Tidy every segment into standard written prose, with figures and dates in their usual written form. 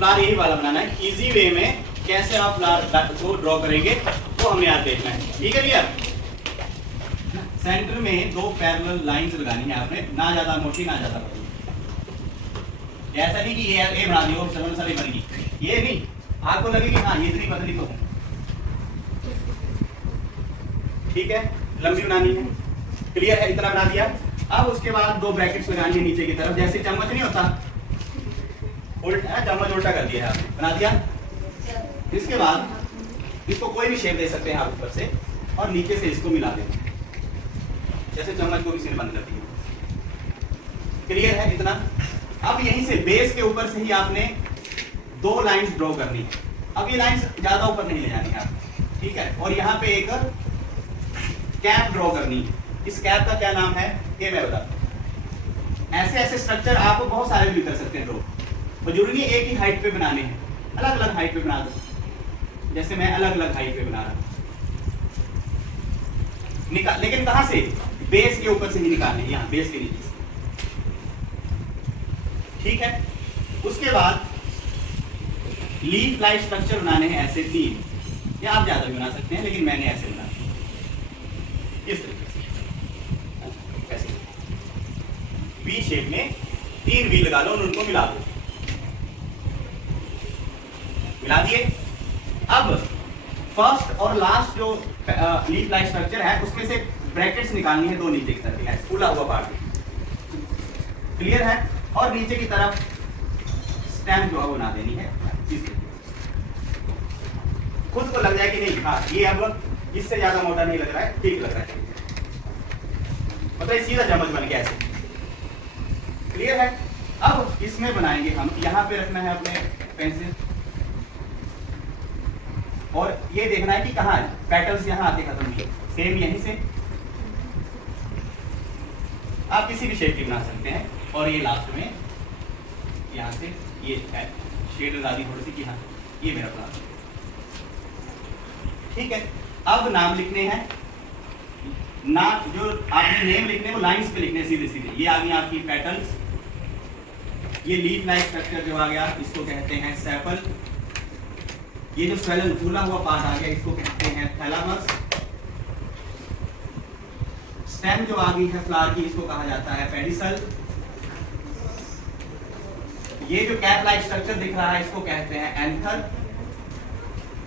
Flower यही वाला बनाना है। इजी वे में कैसे आप फ्लावर को ड्रॉ करेंगे तो हमें याद देखना है। ठीक है भैया। सेंटर में दो पैरेलल लाइंस लगानी है आपने, ना ज्यादा मोटी ना ज्यादा पतली। ऐसा नहीं कि ये बना दी और सेवन सारी बनेगी, ये नहीं। आपको लगेगी हाँ ये इतनी पतली तो है, ठीक है, लंबी बनानी है। क्लियर है? इतना बना दिया। अब उसके बाद दो ब्रैकेट्स लगानी है नीचे की तरफ, जैसे चम्मच नहीं होता उल्टा, चम्मच उल्टा कर दिया है आपने, बना दिया। इसके बाद इसको कोई भी शेप दे सकते हैं आप ऊपर से, और नीचे से इसको मिला देंगे जैसे चम्मच को भी सिर बंद करती है। क्लियर है इतना? अब यहीं से बेस के ऊपर से ही आपने दो लाइंस ड्रॉ करनी है। अब ये लाइंस ज्यादा ऊपर नहीं ले जानी है आपको, ठीक है। और यहाँ पे एक कैप ड्रॉ करनी है। इस कैप का क्या नाम है ये मैं बताता हूँ। ऐसे ऐसे स्ट्रक्चर आप बहुत सारे भी कर सकते हैं ड्रॉ, और जरूरी नहीं एक ही हाइट पे बनाने हैं, अलग अलग हाइट पे बना दो। जैसे मैं अलग अलग हाइट पे बना रहा हूँ, निकाल, लेकिन कहां से? बेस के ऊपर से ही निकालने, यहाँ बेस के नीचे से, ठीक है। उसके बाद लीफ लाइक स्ट्रक्चर बनाने हैं ऐसे तीन, या आप ज्यादा भी बना सकते हैं, लेकिन मैंने ऐसे बना इस तरीके से, ऐसे वी शेप में तीन वी लगा लो और उनको मिला दो। मिला दिए। अब फर्स्ट और लास्ट जो लीफ लाइक स्ट्रक्चर है उसमें से ब्रैकेट्स निकालनी है दो नीचे की तरफ, ऐसे खुला हुआ पार्ट। क्लियर है? और नीचे की तरफ स्टेम जो है वो बना देनी है। खुद को लग जाए कि नहीं हाँ ये अब इससे ज्यादा मोटा नहीं लग रहा है, ठीक लग रहा है, मतलब सीधा चम्मच बन गया ऐसे। क्लियर है? अब इसमें बनाएंगे हम, यहाँ पे रखना है अपने पेंसिल, और ये देखना है कि कहाँ है पेटल्स, यहाँ आते खत्म हुए, सेम यहीं से आप किसी भी शेप की बना सकते हैं। और ये लास्ट में यहाँ से ये शेड लगा दी थोड़ी सी कि हाँ ये मेरा प्लान, ठीक है। अब नाम लिखने हैं ना, जो आपने नेम लिखने वो लाइंस पे लिखने सीधे सीधे। ये आ गई आपकी पेटल्स, ये लीफ लाइक स्ट्रक्चर जो आ गया इसको कहते हैं सेपल। ये जो स्वेलन फूला हुआ पार्ट आ गया इसको कहते हैं थैलामस। स्टेम जो आ गई है फ्लावर की इसको कहा जाता है पेडिसल। ये जो कैप लाइक स्ट्रक्चर दिख रहा है इसको कहते हैं एंथर।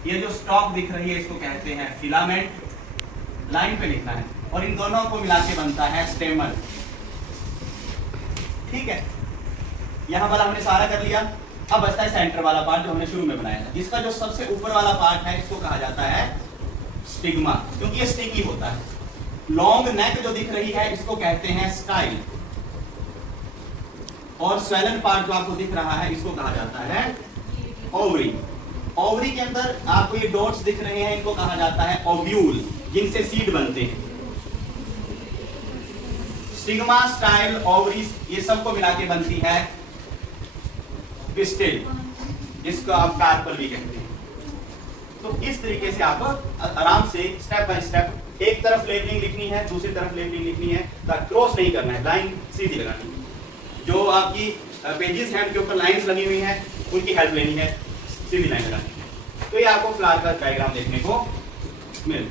ये जो स्टॉक दिख रही है इसको कहते हैं फिलामेंट। लाइन पे लिखना है, और इन दोनों को मिला के बनता है स्टेमल, ठीक है। यहां वाला हमने सारा कर लिया। अब बचता है सेंटर वाला पार्ट जो हमने शुरू में बनाया था, जिसका जो सबसे ऊपर वाला पार्ट है इसको कहा जाता है स्टिग्मा, क्योंकि ये स्टिकी होता है। लॉन्ग नेक जो दिख रही है इसको कहते हैं स्टाइल, और स्वेलन पार्ट जो आपको दिख रहा है इसको कहा जाता है ओवरी। ओवरी के अंदर आपको ये डॉट्स दिख रहे हैं इनको कहा जाता है ओव्यूल, जिनसे सीड बनते हैं। स्टिग्मा, स्टाइल, ओवरी, ये सबको मिला के बनती है पिस्टिल, जिसको आप कार्पल भी कहते हैं। तो इस तरीके से आप आराम से स्टेप बाय स्टेप, एक तरफ लेबलिंग लिखनी है दूसरी तरफ लेबलिंग लिखनी है, क्रॉस नहीं करना है, लाइन सीधी लगानी है। जो आपकी पेजेस हैं उनके ऊपर लाइंस लगी हुई हैं उनकी हेल्प लेनी है, सीधी लाइन लगानी है। तो ये आपको फ्लावर का डायग्राम देखने को मिल